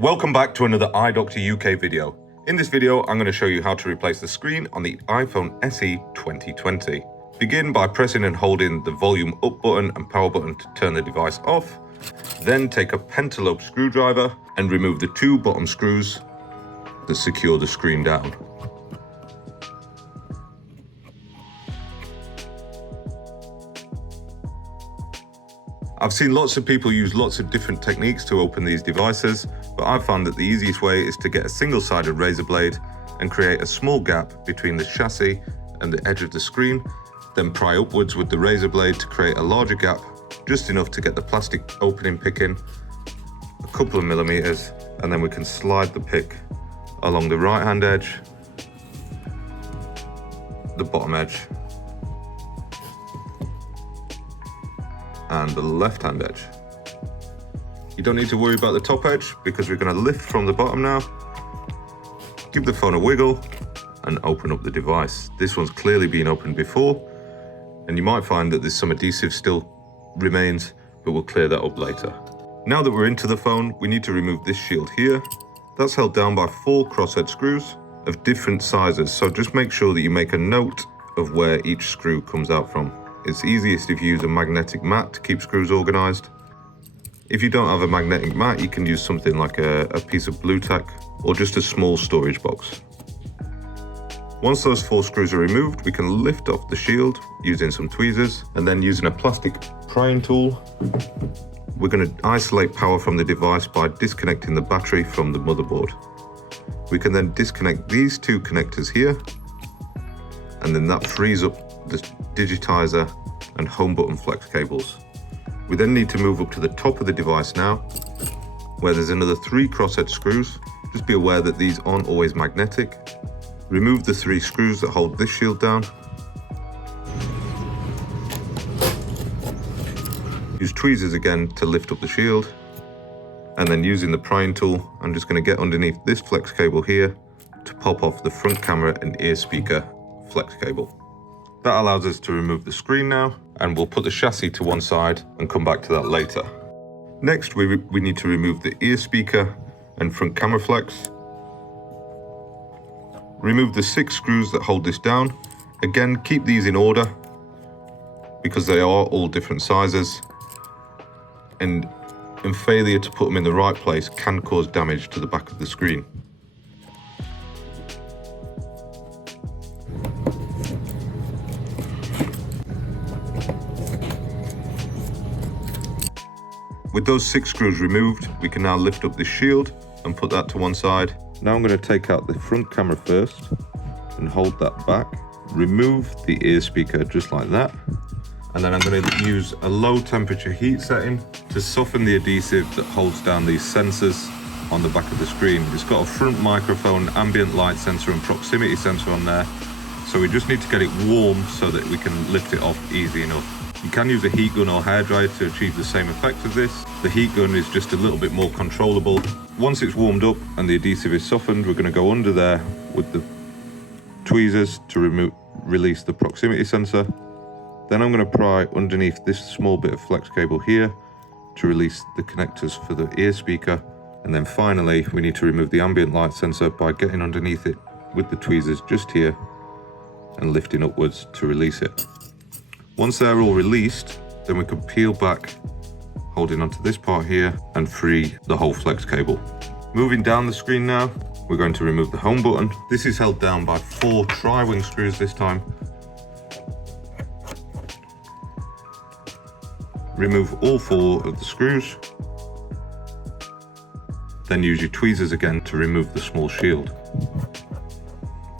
Welcome back to another iDoctor UK video. In this video, I'm going to show you how to replace the screen on the iPhone SE 2020. Begin by pressing and holding the volume up button and power button to turn the device off. Then take a pentalobe screwdriver and remove the two bottom screws that secure the screen down. I've seen lots of people use lots of different techniques to open these devices, but I've found that the easiest way is to get a single-sided razor blade and create a small gap between the chassis and the edge of the screen, then pry upwards with the razor blade to create a larger gap, just enough to get the plastic opening pick in, a couple of millimeters, and then we can slide the pick along the right-hand edge, the bottom edge, and the left-hand edge. You don't need to worry about the top edge because we're going to lift from the bottom now. Give the phone a wiggle and open up the device. This one's clearly been opened before, and you might find that there's some adhesive still remains, but we'll clear that up later. Now that we're into the phone, we need to remove this shield here. That's held down by 4 crosshead screws of different sizes, so just make sure that you make a note of where each screw comes out from. It's easiest if you use a magnetic mat to keep screws organized. If you don't have a magnetic mat, you can use something like a piece of blue tack or just a small storage box. Once those 4 screws are removed, we can lift off the shield using some tweezers, and then using a plastic prying tool, we're going to isolate power from the device by disconnecting the battery from the motherboard. We can then disconnect these 2 connectors here, and then that frees up the digitizer and home button flex cables. We then need to move up to the top of the device now, where there's another 3 crosshead screws. Just be aware that these aren't always magnetic. Remove the 3 screws that hold this shield down. Use tweezers again to lift up the shield, and then using the prying tool, I'm just going to get underneath this flex cable here to pop off the front camera and ear speaker flex cable. That allows us to remove the screen now, and we'll put the chassis to one side and come back to that later. Next, we need to remove the ear speaker and front camera flex. Remove the 6 screws that hold this down. Again, keep these in order because they are all different sizes, and failure to put them in the right place can cause damage to the back of the screen. With those 6 screws removed, we can now lift up this shield and put that to one side. Now I'm going to take out the front camera first and hold that back. Remove the ear speaker just like that. And then I'm going to use a low temperature heat setting to soften the adhesive that holds down these sensors on the back of the screen. It's got a front microphone, ambient light sensor and proximity sensor on there. So we just need to get it warm so that we can lift it off easy enough. You can use a heat gun or hairdryer to achieve the same effect as this. The heat gun is just a little bit more controllable. Once it's warmed up and the adhesive is softened, we're going to go under there with the tweezers to release the proximity sensor. Then I'm going to pry underneath this small bit of flex cable here to release the connectors for the ear speaker. And then finally, we need to remove the ambient light sensor by getting underneath it with the tweezers just here and lifting upwards to release it. Once they're all released, then we can peel back, holding onto this part here, and free the whole flex cable. Moving down the screen now, we're going to remove the home button. This is held down by 4 tri-wing screws this time. Remove all 4 of the screws. Then use your tweezers again to remove the small shield.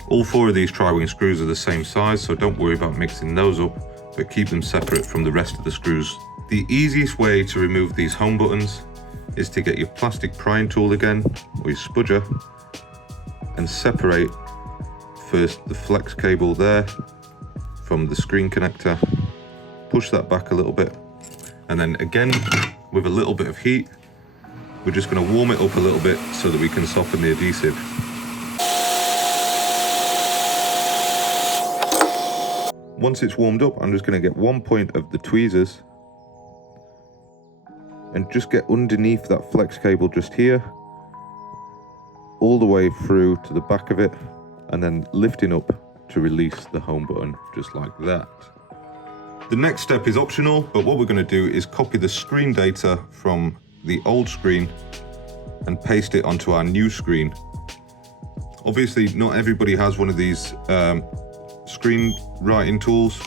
All 4 of these tri-wing screws are the same size, so don't worry about mixing those up, but keep them separate from the rest of the screws. The easiest way to remove these home buttons is to get your plastic prying tool again, or your spudger, and separate first the flex cable there from the screen connector. Push that back a little bit, and then again with a little bit of heat, we're just going to warm it up a little bit so that we can soften the adhesive. Once it's warmed up, I'm just going to get one point of the tweezers and just get underneath that flex cable just here all the way through to the back of it and then lifting up to release the home button just like that. The next step is optional, but what we're going to do is copy the screen data from the old screen and paste it onto our new screen. Obviously, not everybody has one of these screen writing tools,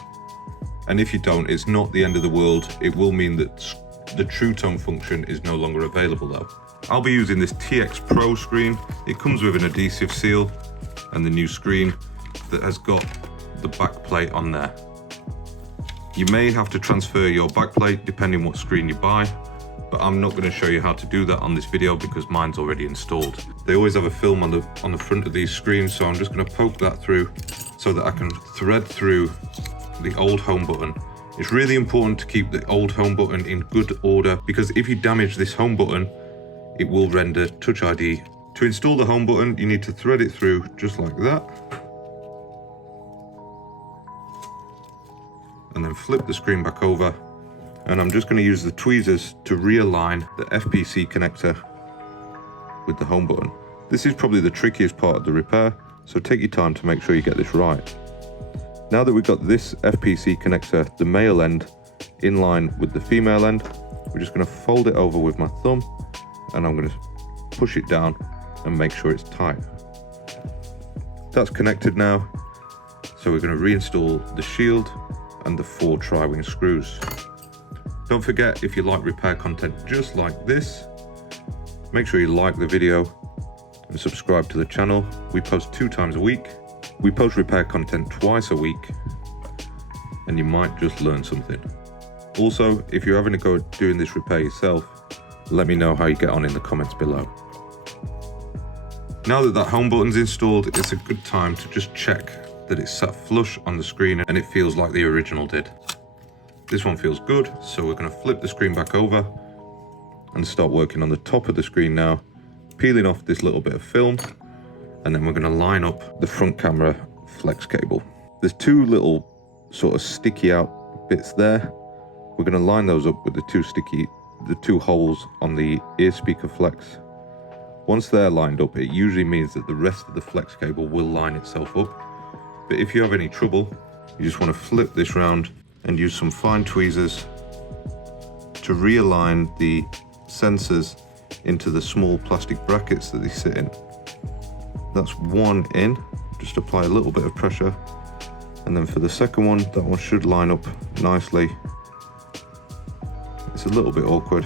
and if you don't, it's not the end of the world. It will mean that the True Tone function is no longer available though. I'll be using this TX Pro screen. It comes with an adhesive seal and the new screen that has got the back plate on there. You may have to transfer your backplate depending what screen you buy, but I'm not going to show you how to do that on this video because mine's already installed. They always have a film on the front of these screens, so I'm just going to poke that through so that I can thread through the old home button. It's really important to keep the old home button in good order because if you damage this home button, it will render Touch ID. To install the home button, you need to thread it through just like that. And then flip the screen back over. And I'm just going to use the tweezers to realign the FPC connector with the home button. This is probably the trickiest part of the repair, so take your time to make sure you get this right. Now that we've got this FPC connector, the male end, in line with the female end, we're just going to fold it over with my thumb and I'm going to push it down and make sure it's tight. That's connected now, so we're going to reinstall the shield and the 4 tri-wing screws. Don't forget, if you like repair content just like this, make sure you like the video and subscribe to the channel. We post 2 times a week. We post repair content twice a week, and you might just learn something. Also, if you're having a go at doing this repair yourself, let me know how you get on in the comments below. Now that home button's installed, it's a good time to just check that it's sat flush on the screen and it feels like the original did. This one feels good, so we're going to flip the screen back over and start working on the top of the screen now, peeling off this little bit of film, and then we're going to line up the front camera flex cable. There's 2 little sort of sticky out bits there. We're going to line those up with the 2 holes on the ear speaker flex. Once they're lined up, it usually means that the rest of the flex cable will line itself up. But if you have any trouble, you just want to flip this round and use some fine tweezers to realign the sensors into the small plastic brackets that they sit in. That's 1 in, just apply a little bit of pressure. And then for the second one, that one should line up nicely. It's a little bit awkward,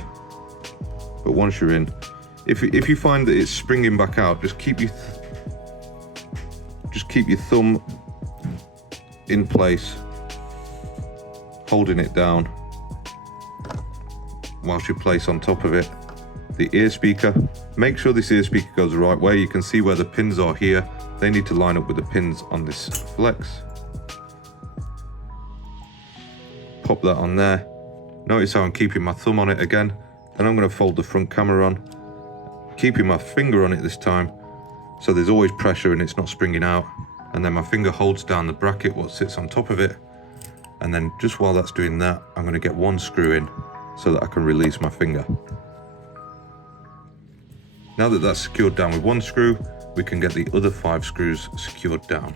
but once you're in, if you find that it's springing back out, just keep your thumb in place, holding it down whilst you place on top of it the ear speaker. Make sure this ear speaker goes the right way. You can see where the pins are here. They need to line up with the pins on this flex. Pop that on there. Notice how I'm keeping my thumb on it again, and I'm going to fold the front camera on, keeping my finger on it this time, so there's always pressure and it's not springing out. And then my finger holds down the bracket what sits on top of it, and then just while that's doing that, I'm going to get 1 screw in so that I can release my finger. Now that that's secured down with 1 screw, we can get the other 5 screws secured down.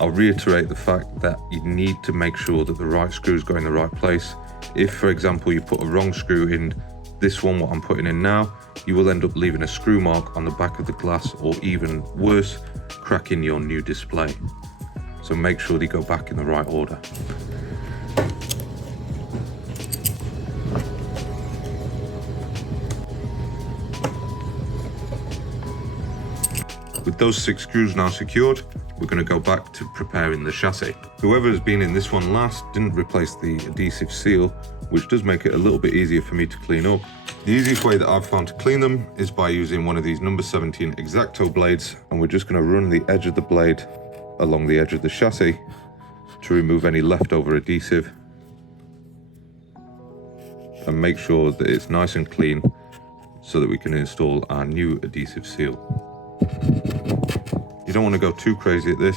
I'll reiterate the fact that you need to make sure that the right screws go in the right place. If, for example, you put a wrong screw in this one, what I'm putting in now, you will end up leaving a screw mark on the back of the glass, or even worse, cracking your new display. So make sure they go back in the right order. With those 6 screws now secured, we're going to go back to preparing the chassis. Whoever has been in this one last didn't replace the adhesive seal, which does make it a little bit easier for me to clean up. The easiest way that I've found to clean them is by using one of these number 17 X-Acto blades, and we're just going to run the edge of the blade along the edge of the chassis to remove any leftover adhesive and make sure that it's nice and clean so that we can install our new adhesive seal. You don't want to go too crazy at this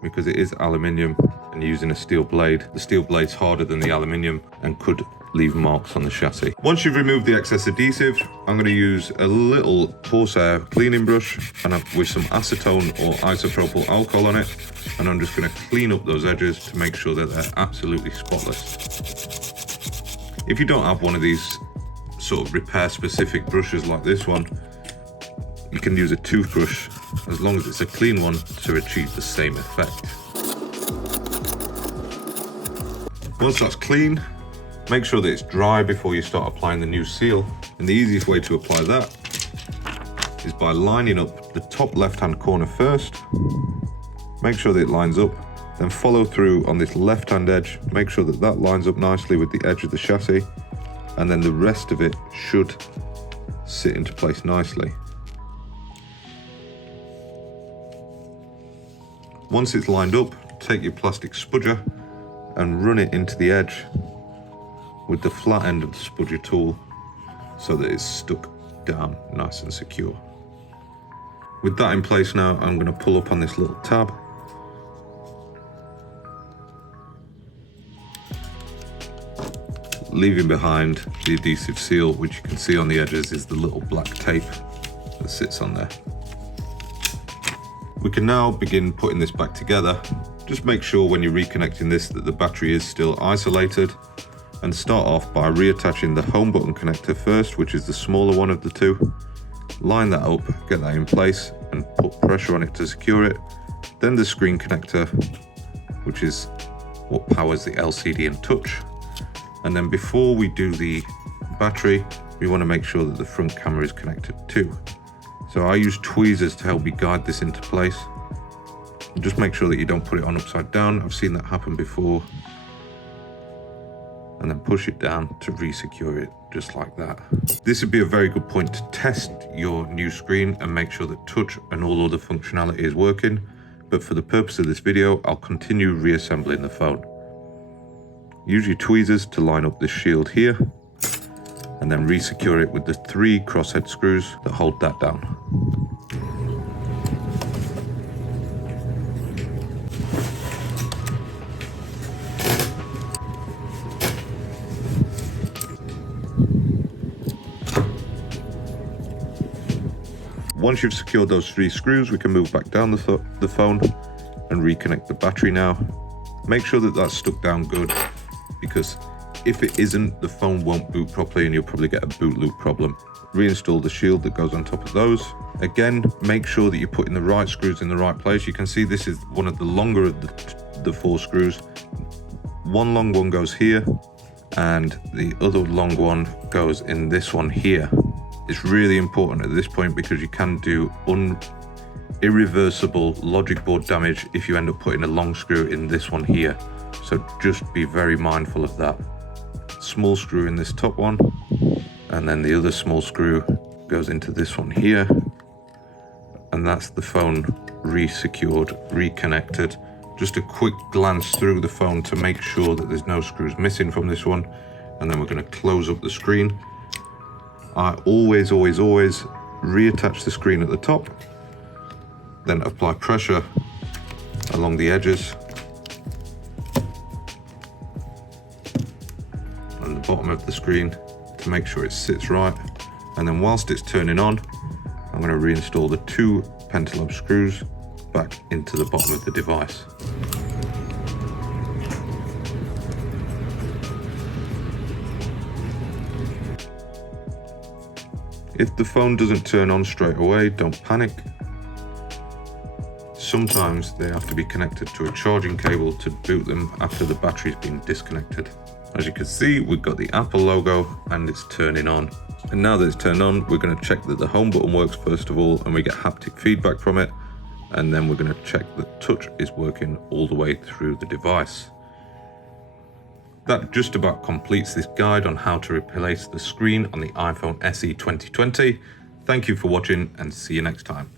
because it is aluminium and using a steel blade. The steel blade's harder than the aluminium and could leave marks on the chassis. Once you've removed the excess adhesive, I'm going to use a little horsehair cleaning brush and with some acetone or isopropyl alcohol on it, and I'm just going to clean up those edges to make sure that they're absolutely spotless. If you don't have one of these sort of repair specific brushes like this one, you can use a toothbrush as long as it's a clean one to achieve the same effect. Once that's clean, make sure that it's dry before you start applying the new seal. And the easiest way to apply that is by lining up the top left-hand corner first. Make sure that it lines up, then follow through on this left-hand edge. Make sure that that lines up nicely with the edge of the chassis, and then the rest of it should sit into place nicely. Once it's lined up, take your plastic spudger and run it into the edge with the flat end of the spudger tool so that it's stuck down nice and secure. With that in place now, I'm going to pull up on this little tab. Leaving behind the adhesive seal, which you can see on the edges is the little black tape that sits on there. We can now begin putting this back together. Just make sure when you're reconnecting this that the battery is still isolated, and start off by reattaching the home button connector first, which is the smaller one of the two. Line that up, get that in place and put pressure on it to secure it. Then the screen connector, which is what powers the LCD and touch. And then before we do the battery, we want to make sure that the front camera is connected too. So I use tweezers to help me guide this into place. And just make sure that you don't put it on upside down. I've seen that happen before. And then push it down to re-secure it just like that. This would be a very good point to test your new screen and make sure that touch and all other functionality is working. But for the purpose of this video, I'll continue reassembling the phone. Use your tweezers to line up this shield here, and then re-secure it with the 3 crosshead screws that hold that down. Once you've secured those 3 screws, we can move back down the phone and reconnect the battery now. Make sure that that's stuck down good, because if it isn't, the phone won't boot properly and you'll probably get a boot loop problem. Reinstall the shield that goes on top of those. Again, make sure that you're putting the right screws in the right place. You can see this is one of the longer of the 4 screws. One long one goes here, and the other long one goes in this one here. It's really important at this point because you can do irreversible logic board damage if you end up putting a long screw in this one here. So just be very mindful of that. Small screw in this top one, and then the other small screw goes into this one here, and that's the phone re-secured, reconnected. Just a quick glance through the phone to make sure that there's no screws missing from this one, and then we're going to close up the screen. I always reattach the screen at the top, then apply pressure along the edges and the bottom of the screen to make sure it sits right. And then whilst it's turning on, I'm going to reinstall the 2 pentalobe screws back into the bottom of the device. If the phone doesn't turn on straight away, don't panic. Sometimes they have to be connected to a charging cable to boot them after the battery's been disconnected. As you can see, we've got the Apple logo and it's turning on. And now that it's turned on, we're going to check that the home button works first of all, and we get haptic feedback from it. And then we're going to check that touch is working all the way through the device. That just about completes this guide on how to replace the screen on the iPhone SE 2020. Thank you for watching and see you next time.